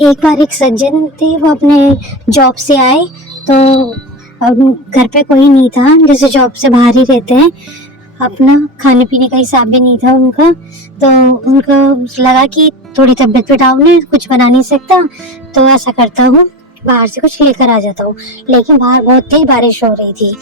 एक बार एक सज्जन थे, वो अपने जॉब से आए तो अब घर पे कोई नहीं था, जैसे जॉब से बाहर ही रहते हैं, अपना खाने पीने का हिसाब भी नहीं था उनका। तो उनको लगा कि थोड़ी तबीयत पे डाउन है, कुछ बना नहीं सकता, तो ऐसा करता हूँ बाहर से कुछ लेकर आ जाता हूँ। लेकिन बाहर बहुत तेज बारिश हो रही थी,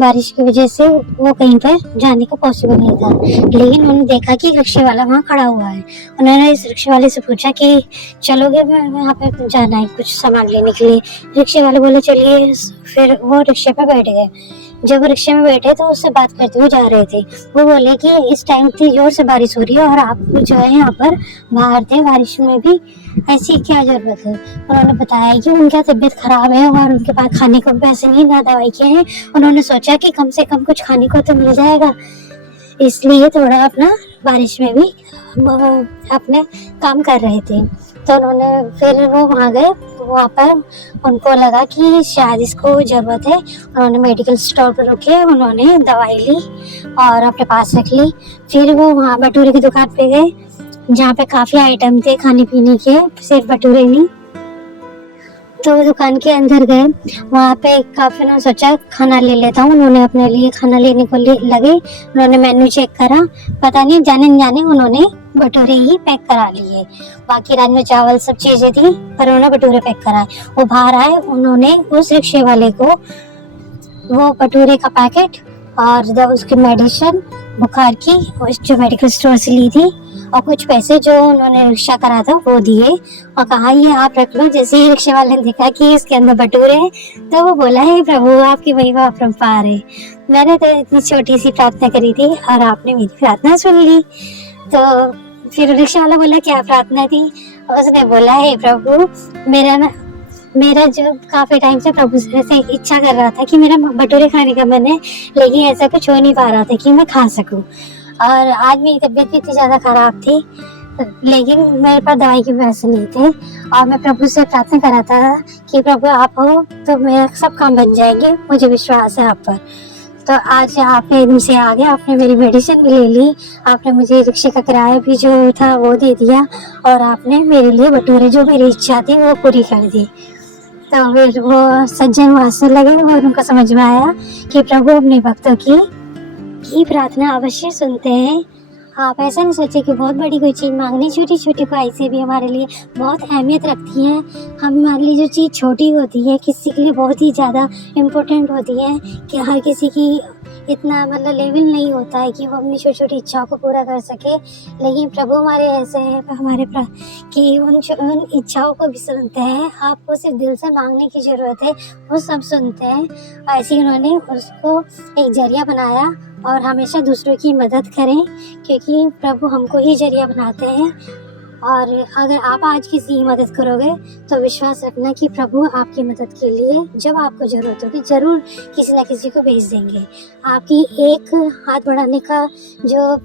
बारिश की वजह से वो कहीं पर जाने का पॉसिबल नहीं था। लेकिन उन्होंने देखा कि रिक्शे वाला वहाँ खड़ा हुआ है। उन्होंने इस रिक्शे वाले से पूछा कि चलोगे, मैं यहाँ पे जाना है कुछ सामान लेने के लिए। रिक्शे वाले बोले चलिए। फिर वो रिक्शे पे बैठ गए। जब वो रिक्शे में बैठे तो उससे बात करते हुए जा रहे थे। वो बोले कि इस टाइम इतनी जोर से बारिश हो रही है और आप जो है यहाँ पर बाहर थे बारिश में भी, ऐसी क्या जरूरत है। उन्होंने बताया कि उनका तबीयत खराब है और उनके पास खाने को पैसे नहीं, ना दवाई के हैं। उन्होंने सोचा कि कम से कम कुछ खाने को तो मिल जाएगा, इसलिए थोड़ा अपना बारिश में भी अपने काम कर रहे थे। तो उन्होंने फिर वो वहाँ गए। वहाँ पर उनको लगा कि शायद इसको ज़रूरत है। उन्होंने मेडिकल स्टोर पर रुके, उन्होंने दवाई ली और अपने पास रख ली। फिर वो वहाँ भटूरे की दुकान पे गए, जहाँ पे काफ़ी आइटम थे खाने पीने के, सिर्फ भटूरे नहीं। तो दुकान के अंदर गए, वहाँ पे काफ़ी उन्होंने सोचा खाना ले लेता हूँ। उन्होंने अपने लिए खाना लेने को लगे। उन्होंने मेन्यू चेक करा, पता नहीं जाने न जाने उन्होंने भटूरे ही पैक करा लिए। बाकी राजमा चावल सब चीज़ें थी, पर उन्होंने भटूरे पैक कराए। वो बाहर आए, उन्होंने उस रिक्शे वाले को वो भटूरे का पैकेट और जब उसकी मेडिसिन बुखार की जो मेडिकल स्टोर से ली थी और कुछ पैसे जो उन्होंने रिक्शा करा था वो दिए और कहा ये आप रख लो। जैसे ही रिक्शे वाले ने देखा कि इसके अंदर भटूरे हैं तो वो बोला है प्रभु आपकी महिमा अपरंपार है। मैंने तो इतनी छोटी सी प्रार्थना करी थी और आपने मेरी प्रार्थना सुन ली। तो फिर रिक्शा वाला बोला क्या प्रार्थना थी। उसने बोला है प्रभु मेरा जो काफी टाइम से प्रभु से इच्छा कर रहा था कि मेरा भटूरे खाने का मन है, लेकिन ऐसा कुछ हो नहीं पा रहा था कि मैं खा सकूं। और आज मेरी तबीयत भी इतनी ज़्यादा ख़राब थी, लेकिन मेरे पास दवाई के पैसे नहीं थे और मैं प्रभु से प्रार्थना कर रहा था कि प्रभु आप हो तो मेरा सब काम बन जाएंगे, मुझे विश्वास है आप पर। तो आज आपने एकदम से आ गया, आपने मेरी मेडिसिन भी ले ली, आपने मुझे रिक्शे का किराया भी जो था वो दे दिया और आपने मेरे लिए भटूरे जो मेरी इच्छा थी वो पूरी कर दी। तो फिर वो सज्जन वहाँ से लगे और उनको समझ में आया कि प्रभु अपने भक्तों की प्रार्थना अवश्य सुनते हैं। आप ऐसा नहीं सोचे कि बहुत बड़ी कोई चीज़ मांगनी, छोटी छोटी ख्वाहिशें भी हमारे लिए बहुत अहमियत रखती हैं। हमारे लिए जो चीज़ छोटी होती है किसी के लिए बहुत ही ज़्यादा इम्पोर्टेंट होती है कि हर किसी की इतना मतलब लेवल नहीं होता है कि वो अपनी छोटी छोटी इच्छाओं को पूरा कर सके। लेकिन प्रभु हमारे ऐसे हैं कि उन इच्छाओं को भी सुनते हैं। आपको सिर्फ दिल से मांगने की ज़रूरत है, वो सब सुनते हैं। ऐसे ही उन्होंने उसको एक जरिया बनाया और हमेशा दूसरों की मदद करें, क्योंकि प्रभु हमको ही जरिया बनाते हैं। और अगर आप आज किसी की मदद करोगे तो विश्वास रखना कि प्रभु आपकी मदद के लिए जब आपको ज़रूरत होगी ज़रूर किसी न किसी को भेज देंगे। आपकी एक हाथ बढ़ाने का जो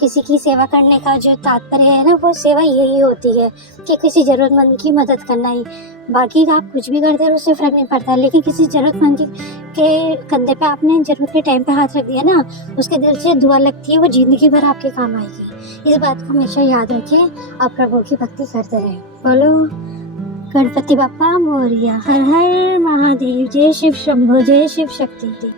किसी की सेवा करने का जो तात्पर्य है ना, वो सेवा यही होती है कि किसी ज़रूरतमंद की मदद करना ही। बाकी आप कुछ भी करते हो उससे फ़र्क नहीं पड़ता, लेकिन किसी ज़रूरतमंद के कंधे पे आपने ज़रूरत के टाइम पे हाथ रख दिया ना, उसके दिल से दुआ लगती है, वो ज़िंदगी भर आपके काम आएगी। इस बात को हमेशा याद रखें और प्रभु की भक्ति करते रहें। बोलो गणपति बाप्पा मोरिया, हर हर महादेव, जय शिव शंभो, जय शिव शक्ति।